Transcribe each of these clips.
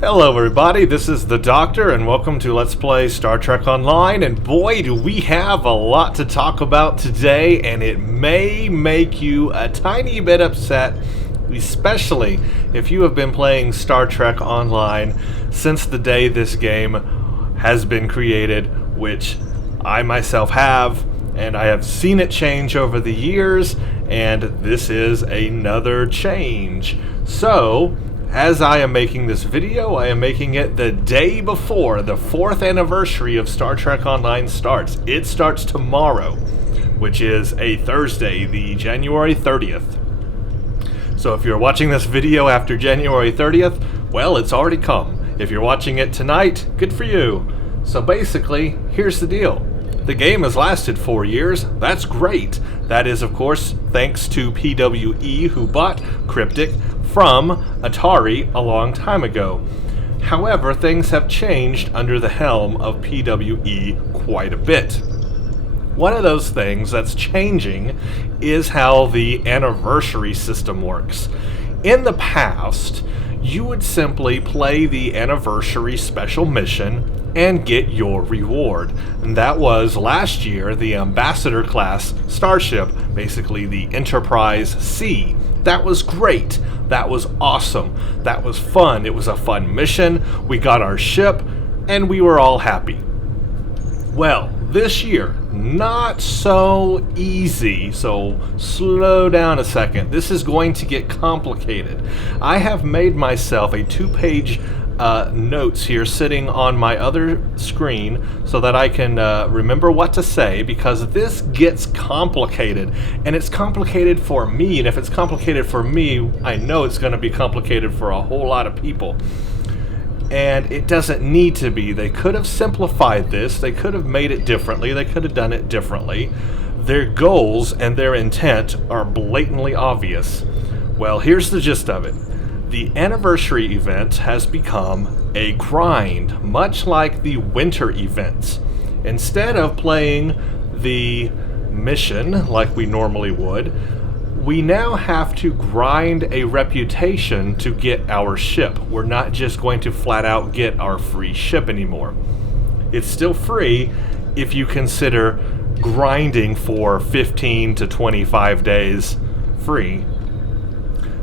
Hello everybody, this is the Doctor and welcome to Let's Play Star Trek Online, and boy do we have a lot to talk about today, and it may make you a tiny bit upset, especially if you have been playing Star Trek Online since the day this game has been created, which I myself have, and I have seen it change over the years, and this is another change. So, as I am making this video, I am making it the day before the 4th anniversary of Star Trek Online starts. It starts tomorrow, which is a Thursday, the January 30th. So if you're watching this video after January 30th, well, it's already come. If you're watching it tonight, good for you. So basically, here's the deal. The game has lasted 4 years. That's great. That is, of course, thanks to PWE, who bought Cryptic from Atari a long time ago. However, things have changed under the helm of PWE quite a bit. One of those things that's changing is how the anniversary system works. In the past, you would simply play the anniversary special mission and get your reward. And that was last year the Ambassador class starship, basically the Enterprise C. That was great. That was awesome. That was fun. It was a fun mission. We got our ship and we were all happy. Well, this year, not so easy, so slow down a second. This is going to get complicated. I have made myself a 2-page notes here sitting on my other screen so that I can remember what to say, because this gets complicated, and it's complicated for me, and if it's complicated for me, I know it's going to be complicated for a whole lot of people. And it doesn't need to be. They could have simplified this, they could have made it differently, they could have done it differently. Their goals and their intent are blatantly obvious. Well, here's the gist of it. The anniversary event has become a grind, much like the winter events. Instead of playing the mission like we normally would, we now have to grind a reputation to get our ship. We're not just going to flat out get our free ship anymore. It's still free if you consider grinding for 15 to 25 days free.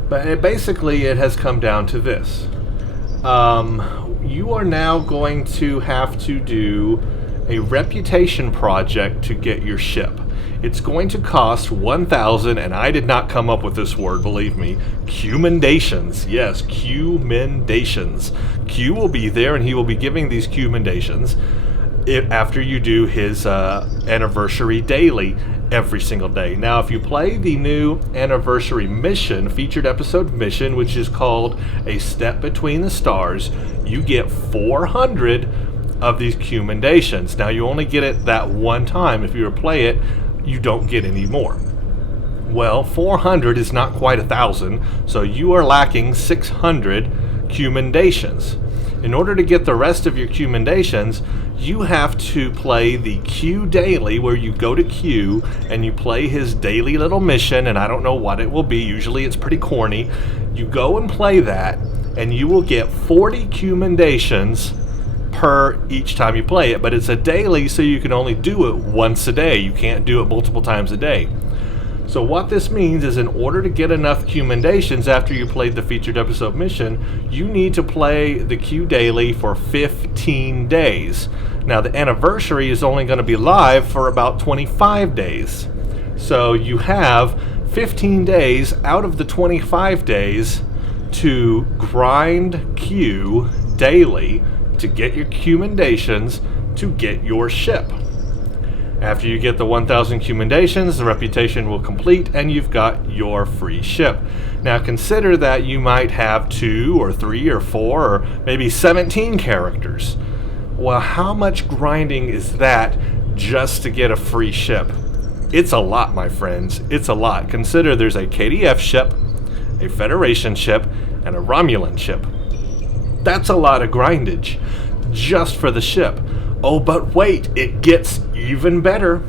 But it has come down to this. You are now going to have to do a reputation project to get your ship. It's going to cost 1,000, and I did not come up with this word, believe me, commendations. Yes, commendations. Q will be there, and he will be giving these commendations after you do his anniversary daily every single day. Now, if you play the new anniversary mission, featured episode mission, which is called A Step Between the Stars, you get 400 of these commendations. Now, you only get it that one time. If you play it, you don't get any more. Well, 400 is not quite 1,000, so you are lacking 600 commendations. In order to get the rest of your commendations, you have to play the Q daily, where you go to Q and you play his daily little mission, and I don't know what it will be. Usually it's pretty corny. You go and play that, and you will get 40 commendations per each time you play it, but it's a daily, so you can only do it once a day. You can't do it multiple times a day. So what this means is, in order to get enough commendations after you played the featured episode mission, you need to play the Q daily for 15 days. Now, the anniversary is only going to be live for about 25 days. So you have 15 days out of the 25 days to grind Q daily to get your commendations to get your ship. After you get the 1,000 commendations, the reputation will complete and you've got your free ship. Now consider that you might have 2 or 3 or 4 or maybe 17 characters. Well, how much grinding is that just to get a free ship? It's a lot, my friends. It's a lot. Consider there's a KDF ship, a Federation ship, and a Romulan ship. That's a lot of grindage just for the ship. Oh, but wait, it gets even better.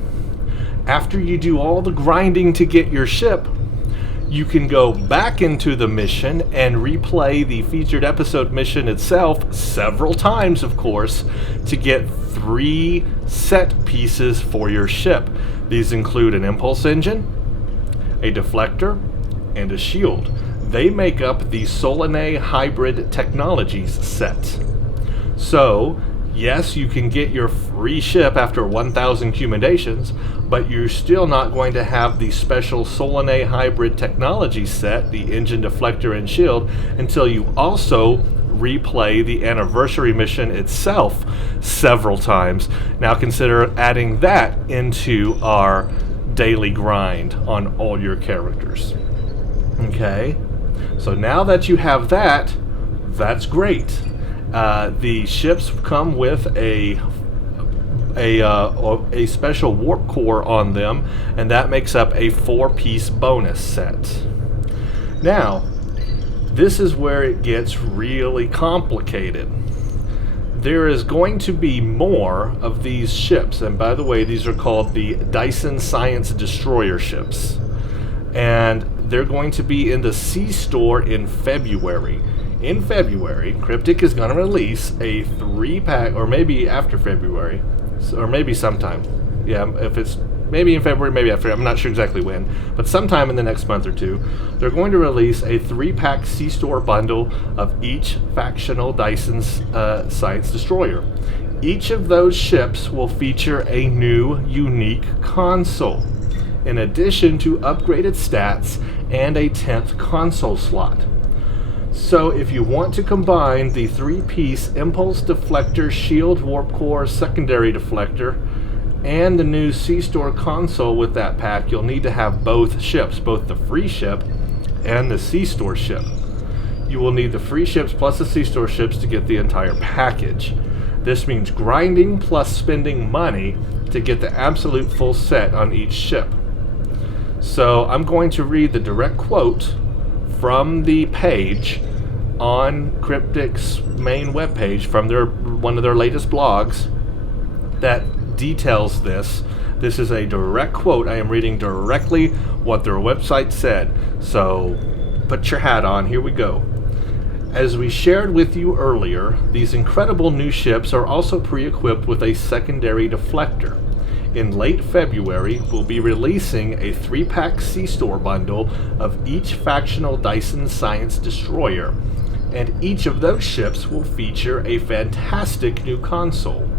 After you do all the grinding to get your ship, You can go back into the mission and replay the featured episode mission itself several times, of course, to get 3 set pieces for your ship. These include an impulse engine, a deflector, and a shield. They make up the Solanae Hybrid Technologies set. So, yes, you can get your free ship after 1,000 commendations, but you're still not going to have the special Solanae Hybrid Technology set, the engine, deflector, and shield, until you also replay the anniversary mission itself several times. Now consider adding that into our daily grind on all your characters. Okay, so now that you have that, that's great. The ships come with a special warp core on them, and that makes up a 4-piece bonus set. Now, this is where it gets really complicated. There is going to be more of these ships, and by the way, these are called the Dyson Science Destroyer ships, and they're going to be in the CStore in February. In February, Cryptic is going to release a 3-pack, or maybe after February, or maybe sometime. Yeah, if it's maybe in February, maybe after, I'm not sure exactly when, but sometime in the next month or two, they're going to release a 3-pack CStore bundle of each factional Dyson Science Destroyer. Each of those ships will feature a new, unique console, in addition to upgraded stats and a 10th console slot. So if you want to combine the 3-piece Impulse Deflector, Shield, Warp Core, Secondary Deflector, and the new CStore console with that pack, you'll need to have both ships, both the free ship and the CStore ship. You will need the free ships plus the CStore ships to get the entire package. This means grinding plus spending money to get the absolute full set on each ship. So I'm going to read the direct quote from the page on Cryptic's main webpage from one of their latest blogs that details this. This is a direct quote. I am reading directly what their website said. So put your hat on. Here we go. As we shared with you earlier, these incredible new ships are also pre-equipped with a secondary deflector. In late February, we'll be releasing a 3-pack CStore bundle of each factional Dyson Science Destroyer, and each of those ships will feature a fantastic new console,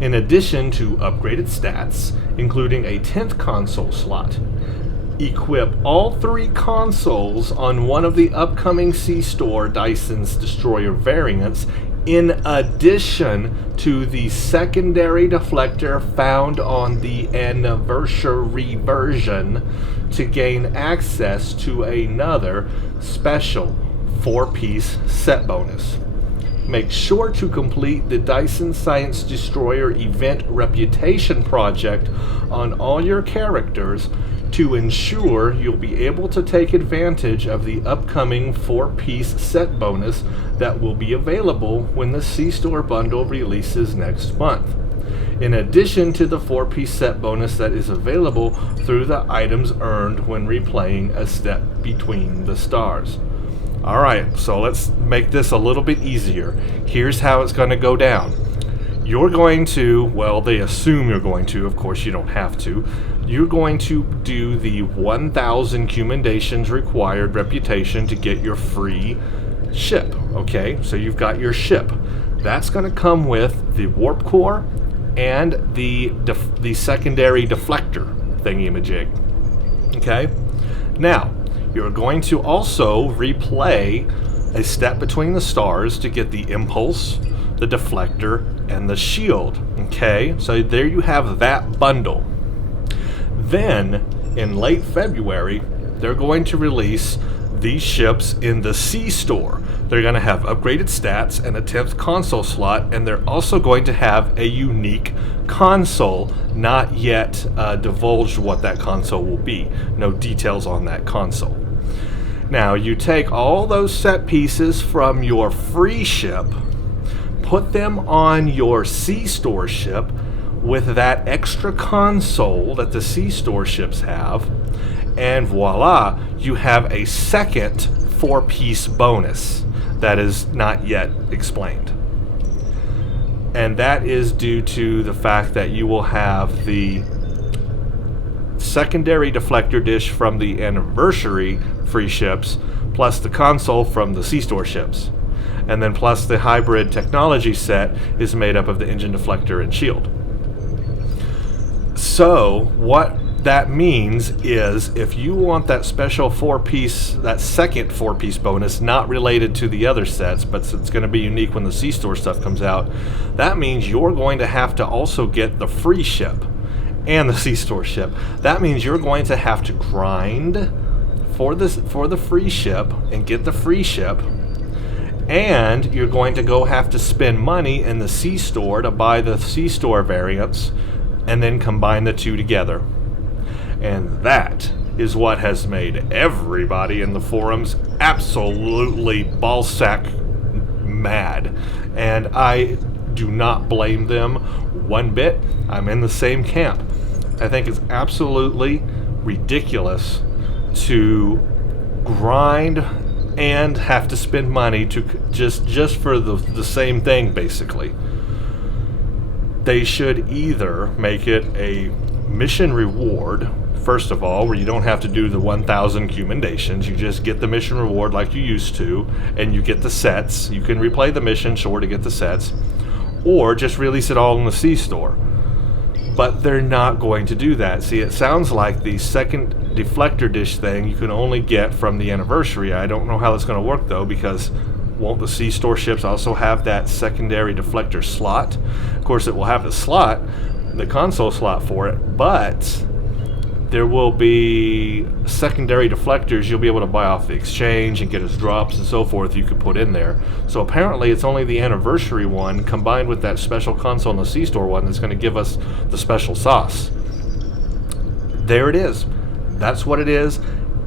in addition to upgraded stats, including a 10th console slot. Equip all 3 consoles on one of the upcoming CStore Dyson's Destroyer variants, in addition to the secondary deflector found on the anniversary version, to gain access to another special 4-piece set bonus. Make sure to complete the Dyson Science Destroyer event reputation project on all your characters to ensure you'll be able to take advantage of the upcoming 4-piece set bonus that will be available when the CStore bundle releases next month, in addition to the 4-piece set bonus that is available through the items earned when replaying A Step Between the Stars. Alright, so let's make this a little bit easier. Here's how it's going to go down. You're going to, well, they assume you're going to, of course you don't have to. You're going to do the 1,000 commendations required reputation to get your free ship, okay? So you've got your ship. That's going to come with the warp core and the secondary deflector thingy-majig, okay? Now, you're going to also replay A Step Between the Stars to get the impulse, the deflector, and the shield, okay? So there you have that bundle. Then, in late February, they're going to release these ships in the CStore. They're going to have upgraded stats and a 10th console slot, and they're also going to have a unique console, not yet divulged what that console will be. No details on that console. Now, you take all those set pieces from your free ship, put them on your CStore ship with that extra console that the CStore ships have, and voila, you have a second 4-piece bonus that is not yet explained. And that is due to the fact that you will have the secondary deflector dish from the anniversary free ships, plus the console from the CStore ships. And then plus the hybrid technology set is made up of the engine deflector and shield. So what that means is if you want that special 4-piece, that second 4-piece bonus, not related to the other sets, but it's going to be unique when the CStore stuff comes out, that means you're going to have to also get the free ship and the CStore ship. That means you're going to have to grind for the free ship and get the free ship, and you're going to have to spend money in the CStore to buy the CStore variants and then combine the two together. And that is what has made everybody in the forums absolutely ballsack mad. And I do not blame them one bit. I'm in the same camp. I think it's absolutely ridiculous to grind and have to spend money to just for the same thing, basically. They should either make it a mission reward, first of all, where you don't have to do the 1,000 commendations. You just get the mission reward like you used to, and you get the sets. You can replay the mission, sure, to get the sets, or just release it all in the CStore. But they're not going to do that. See, it sounds like the second deflector dish thing you can only get from the anniversary. I don't know how that's going to work, though, because won't the CStore ships also have that secondary deflector slot? Of course, it will have the slot, the console slot for it, but there will be secondary deflectors you'll be able to buy off the exchange and get as drops and so forth you could put in there. So apparently it's only the anniversary one combined with that special console and the CStore one that's going to give us the special sauce. There it is. That's what it is.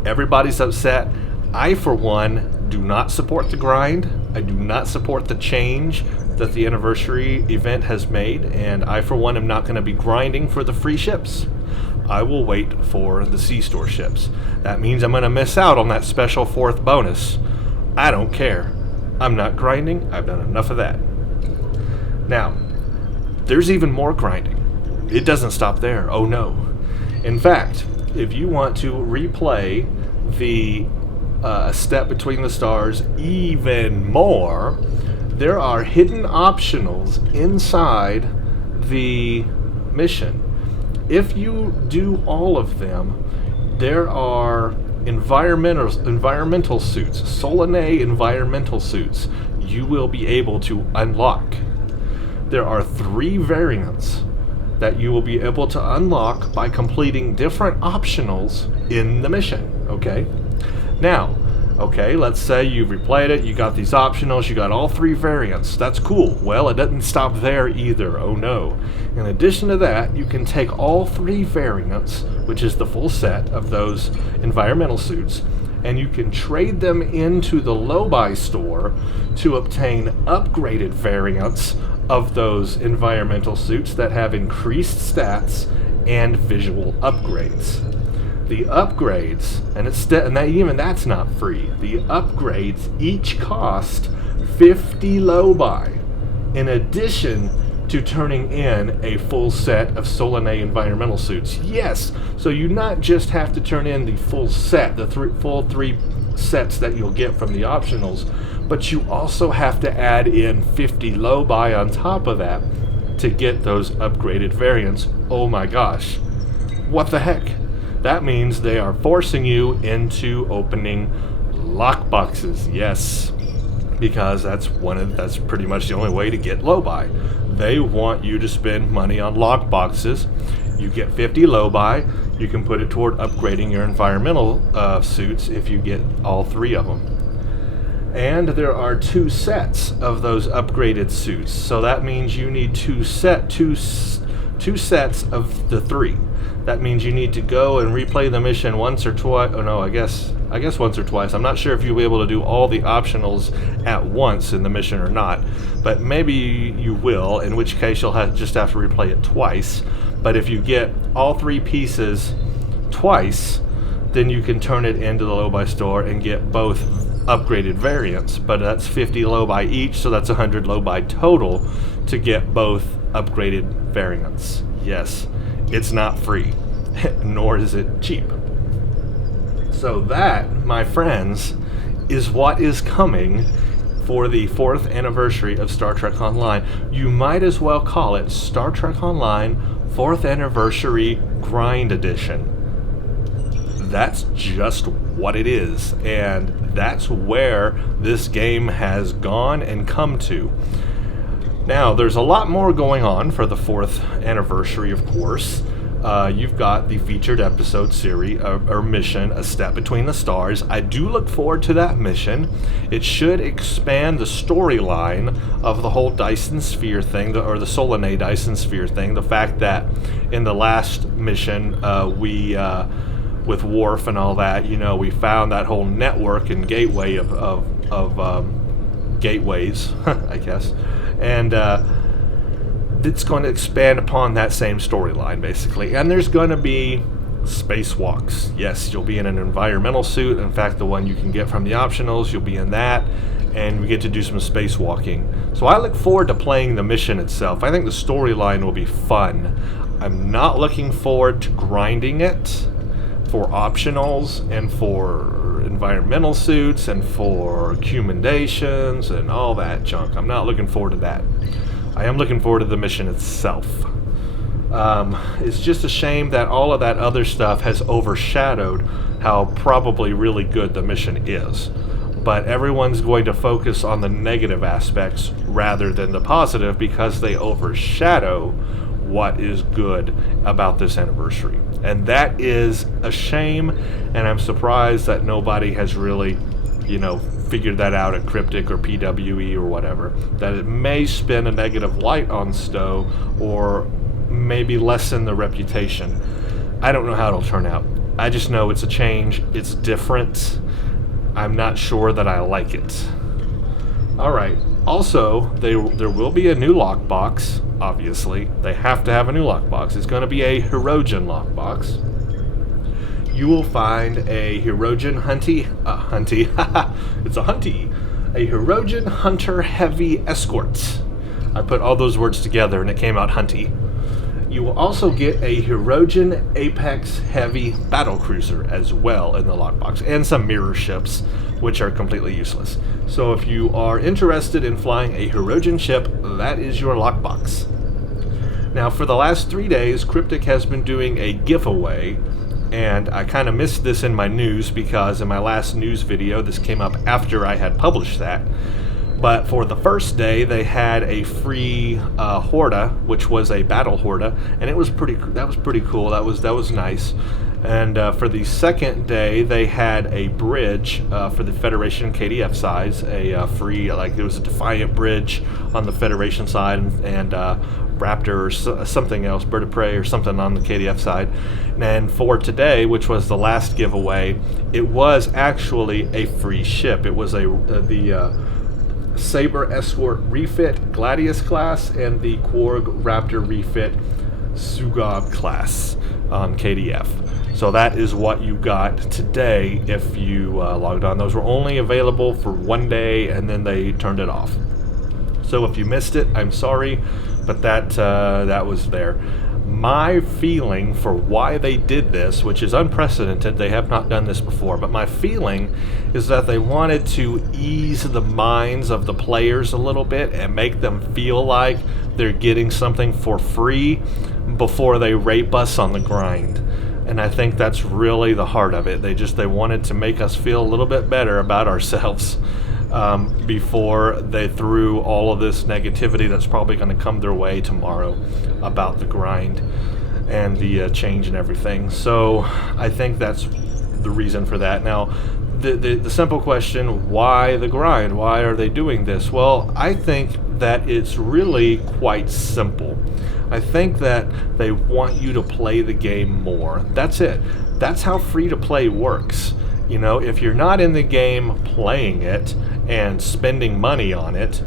Everybody's upset. I, for one, do not support the grind. I do not support the change that the anniversary event has made, and I, for one, am not going to be grinding for the free ships. I will wait for the CStore ships. That means I'm going to miss out on that special 4th bonus. I don't care. I'm not grinding. I've done enough of that. Now, there's even more grinding. It doesn't stop there. Oh no. In fact, if you want to replay the Step Between the Stars even more, there are hidden optionals inside the mission. If you do all of them, there are environmental suits, Solanae environmental suits, you will be able to unlock. There are 3 variants that you will be able to unlock by completing different optionals in the mission, okay? Now, okay, let's say you've replayed it, you got these optionals, you got all 3 variants. That's cool. Well, it doesn't stop there either. Oh no. In addition to that, you can take all 3 variants, which is the full set of those environmental suits, and you can trade them into the low-buy store to obtain upgraded variants of those environmental suits that have increased stats and visual upgrades. The upgrades, and that's not free. The upgrades each cost 50 low-buy, in addition to turning in a full set of Solanae environmental suits. Yes, so you not just have to turn in the full set, the full 3 sets that you'll get from the optionals, but you also have to add in 50 low-buy on top of that to get those upgraded variants. Oh my gosh, what the heck? That means they are forcing you into opening lockboxes. Yes, because that's pretty much the only way to get low-buy. They want you to spend money on lockboxes. You get 50 low-buy. You can put it toward upgrading your environmental suits if you get all 3 of them. And there are 2 sets of those upgraded suits, so that means you need two sets of the 3. That means you need to go and replay the mission once or twice. Oh no, I guess once or twice. I'm not sure if you'll be able to do all the optionals at once in the mission or not, but maybe you will, in which case you'll just have to replay it twice. But if you get all 3 pieces twice, then you can turn it into the low buy store and get both upgraded variants. But that's 50 low buy each, so that's 100 low buy total to get both upgraded variants. Yes, it's not free, nor is it cheap. So that, my friends, is what is coming for the 4th anniversary of Star Trek Online. You might as well call it Star Trek Online 4th Anniversary Grind Edition. That's just what it is, and that's where this game has gone and come to. Now, there's a lot more going on for the 4th anniversary, of course. You've got the featured episode series, or mission, A Step Between the Stars. I do look forward to that mission. It should expand the storyline of the whole Dyson Sphere thing, or the Solanae Dyson Sphere thing. The fact that in the last mission, with Worf and all that, we found that whole network and gateway of gateways, I guess. And it's going to expand upon that same storyline, basically. And there's going to be spacewalks. Yes, you'll be in an environmental suit. In fact, the one you can get from the optionals, you'll be in that. And we get to do some spacewalking. So I look forward to playing the mission itself. I think the storyline will be fun. I'm not looking forward to grinding it for optionals and for environmental suits and for commendations and all that junk. I'm not looking forward to that. I am looking forward to the mission itself. It's just a shame that all of that other stuff has overshadowed how probably really good the mission is. But everyone's going to focus on the negative aspects rather than the positive because they overshadow what is good about this anniversary. And that is a shame, and I'm surprised that nobody has really, figured that out at Cryptic or PWE or whatever. That it may spin a negative light on Stowe or maybe lessen the reputation. I don't know how it'll turn out. I just know it's a change, it's different. I'm not sure that I like it. Alright, also, there will be a new lockbox, obviously. They have to have a new lockbox. It's going to be a Hirogen lockbox. You will find a Hirogen it's a Hunty. A Hirogen Hunter Heavy Escort. I put all those words together and it came out Hunty. You will also get a Hirogen Apex Heavy Battlecruiser as well in the lockbox, and some mirror ships, which are completely useless. So if you are interested in flying a Hirogen ship, that is your lockbox. Now, for the last 3 days, Cryptic has been doing a giveaway, and I kind of missed this in my news because in my last news video, this came up after I had published that. But for the first day, they had a free Horda, which was a battle Horda, and that was pretty cool. That was nice. And for the second day, they had a bridge for the Federation KDF sides, a free, it was a Defiant bridge on the Federation side, and Raptor or something else, Bird of Prey or something on the KDF side. And for today, which was the last giveaway, it was actually a free ship. It was the Saber Escort refit Gladius class and the Quarg Raptor refit Sugab class on KDF. So that is what you got today if you logged on. Those were only available for 1 day and then they turned it off. So if you missed it, I'm sorry, but that was there. My feeling for why they did this, which is unprecedented, they have not done this before, but my feeling is that they wanted to ease the minds of the players a little bit and make them feel like they're getting something for free before they rape us on the grind. And I think that's really the heart of it. They wanted to make us feel a little bit better about ourselves before they threw all of this negativity that's probably going to come their way tomorrow about the grind and the change and everything. So I think that's the reason for that. Now, the simple question, why the grind? Why are they doing this? Well, I think that it's really quite simple. I think that they want you to play the game more. That's it. That's how free-to-play works. If you're not in the game playing it and spending money on it,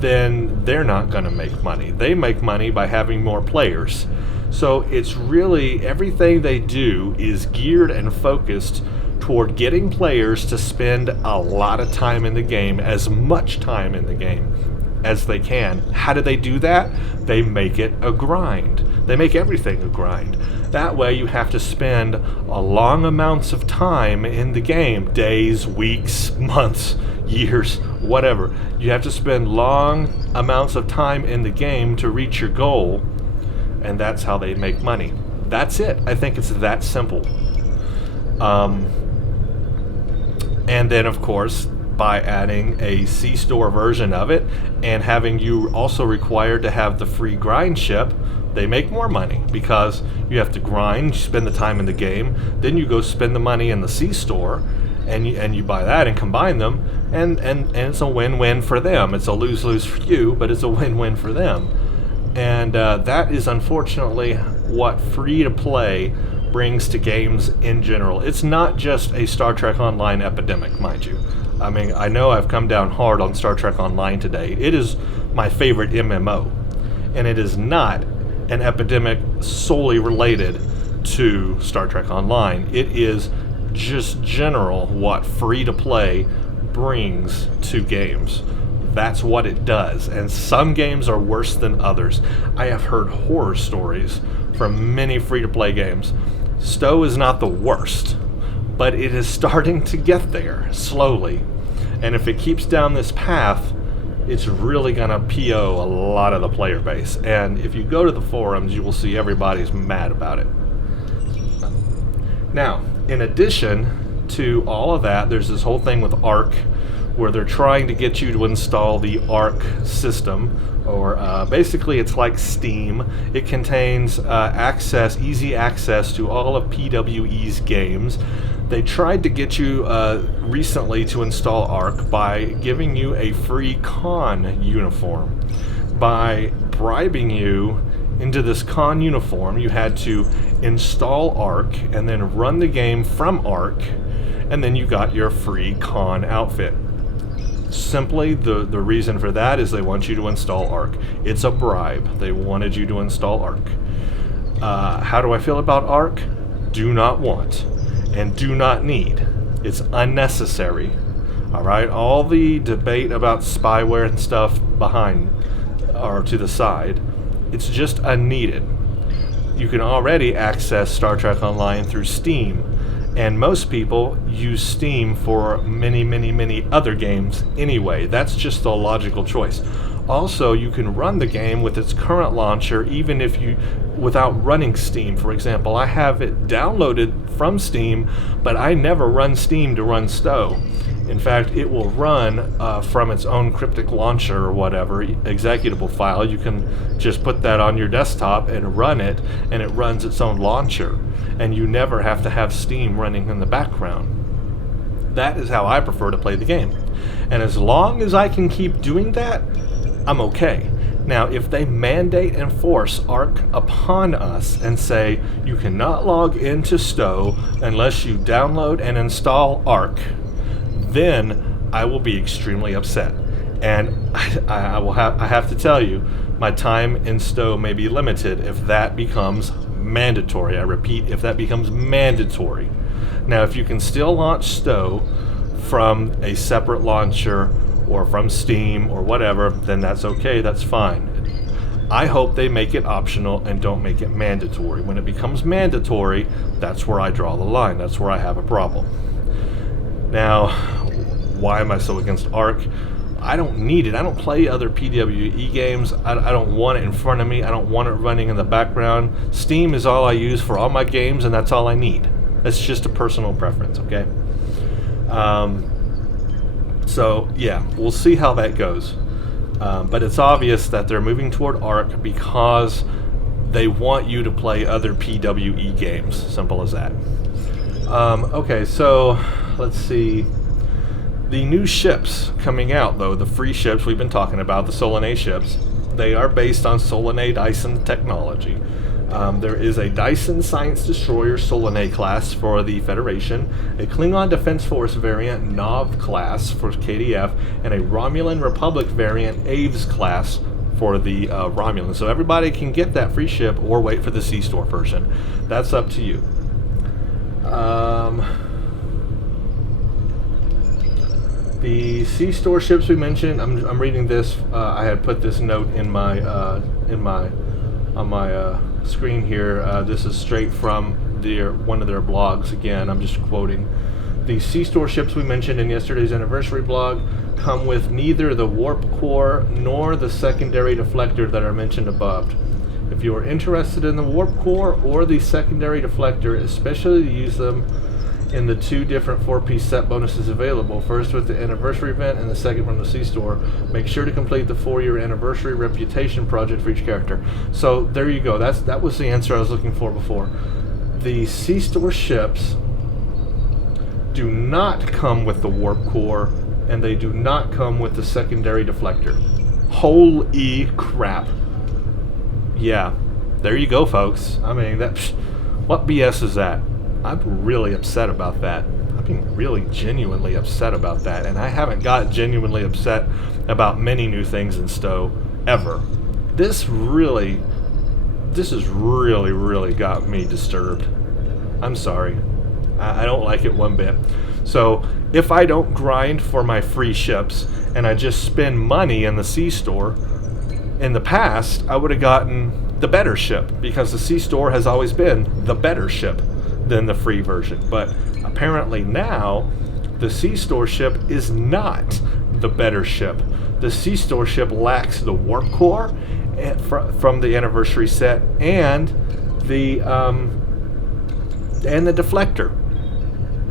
then they're not going to make money. They make money by having more players. So it's really, everything they do is geared and focused toward getting players to spend a lot of time in the game, as much time in the game as they can. How do they do that? They make it a grind. They make everything a grind. That way you have to spend a long amounts of time in the game, days, weeks, months, years, whatever. You have to spend long amounts of time in the game to reach your goal, and that's how they make money. That's it. I think it's that simple. And then, of course, by adding a CStore version of it and having you also required to have the free grind ship, they make more money because you have to grind, you spend the time in the game, then you go spend the money in the CStore, and you buy that and combine them, and it's a win-win for them. It's a lose-lose for you, but it's a win-win for them. And that is unfortunately what free-to-play brings to games in general. It's not just a Star Trek Online epidemic, mind you. I mean, I know I've come down hard on Star Trek Online today. It is my favorite MMO, and it is not an epidemic solely related to Star Trek Online. It is just general what free-to-play brings to games. That's what it does, and some games are worse than others. I have heard horror stories from many free-to-play games. STO is not the worst, but it is starting to get there slowly, and if it keeps down this path, it's really gonna PO a lot of the player base. And if you go to the forums, you will see everybody's mad about it. Now, in addition to all of that, there's this whole thing with Arc, where they're trying to get you to install the Arc system, or basically it's like Steam. It contains easy access to all of PWE's games. They tried to get you recently to install Arc by giving you a free con uniform. By bribing you into this con uniform, you had to install Arc and then run the game from Arc, and then you got your free con outfit. Simply, the reason for that is they want you to install Arc. It's a bribe. They wanted you to install Arc. How do I feel about Arc? Do not want and do not need. It's unnecessary. Alright, all the debate about spyware and stuff behind or to the side, it's just unneeded. You can already access Star Trek Online through Steam, and most people use Steam for many other games anyway. That's just the logical choice. Also, you can run the game with its current launcher even if without running Steam. For example, I have it downloaded from Steam, but I never run Steam to run STO. In fact, it will run from its own cryptic launcher or whatever, executable file. You can just put that on your desktop and run it, and it runs its own launcher. And you never have to have Steam running in the background. That is how I prefer to play the game. And as long as I can keep doing that, I'm okay. Now, if they mandate and force Arc upon us and say, you cannot log into STO unless you download and install Arc, then I will be extremely upset. And I have to tell you, my time in STO may be limited if that becomes mandatory. I repeat, if that becomes mandatory. Now, if you can still launch STO from a separate launcher or from Steam or whatever, then that's okay, that's fine. I hope they make it optional and don't make it mandatory. When it becomes mandatory, that's where I draw the line. That's where I have a problem. Now, why am I so against Arc? I don't need it. I don't play other PWE games. I don't want it in front of me. I don't want it running in the background. Steam is all I use for all my games, and that's all I need. That's just a personal preference, okay? So, yeah, we'll see how that goes. But it's obvious that they're moving toward Arc because they want you to play other PWE games. Simple as that. Okay, so let's see. The new ships coming out, though, the free ships we've been talking about, the Solanae ships, they are based on Solanae Dyson technology. There is a Dyson Science Destroyer Solanae class for the Federation, a Klingon Defense Force variant Nov class for KDF, and a Romulan Republic variant Aves class for the Romulan. So everybody can get that free ship or wait for the CStore version. That's up to you. The CStore ships we mentioned. I'm reading this. I had put this note in my on my screen here. This is straight from one of their blogs. Again, I'm just quoting. The CStore ships we mentioned in yesterday's anniversary blog come with neither the warp core nor the secondary deflector that are mentioned above. If you are interested in the warp core or the secondary deflector, especially to use them in the 2 different 4-piece set bonuses available, first with the anniversary event and the second from the CStore, make sure to complete the 4-year anniversary reputation project for each character. So there you go. That was the answer I was looking for before. The CStore ships do not come with the warp core, and they do not come with the secondary deflector. Holy crap. Yeah, there you go, folks. I mean, what BS is that? I'm really upset about that. I'm being really genuinely upset about that, and I haven't got genuinely upset about many new things in Stowe ever. This has really got me disturbed. I'm sorry. I don't like it one bit. So if I don't grind for my free ships and I just spend money in the CStore, in the past I would have gotten the better ship, because the CStore has always been the better ship than the free version. But apparently now the CStore ship is not the better ship. The CStore ship lacks the warp core from the anniversary set and the deflector.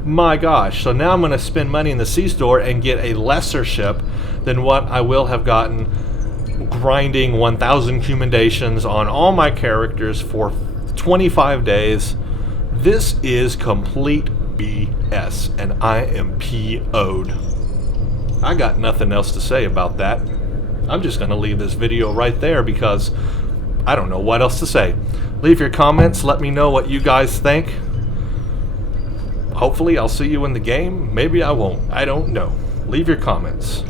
My gosh, so now I'm going to spend money in the CStore and get a lesser ship than what I will have gotten grinding 1,000 commendations on all my characters for 25 days. This is complete BS, and I am PO'd. I got nothing else to say about that. I'm just going to leave this video right there because I don't know what else to say. Leave your comments, let me know what you guys think. Hopefully I'll see you in the game. Maybe I won't. I don't know. Leave your comments.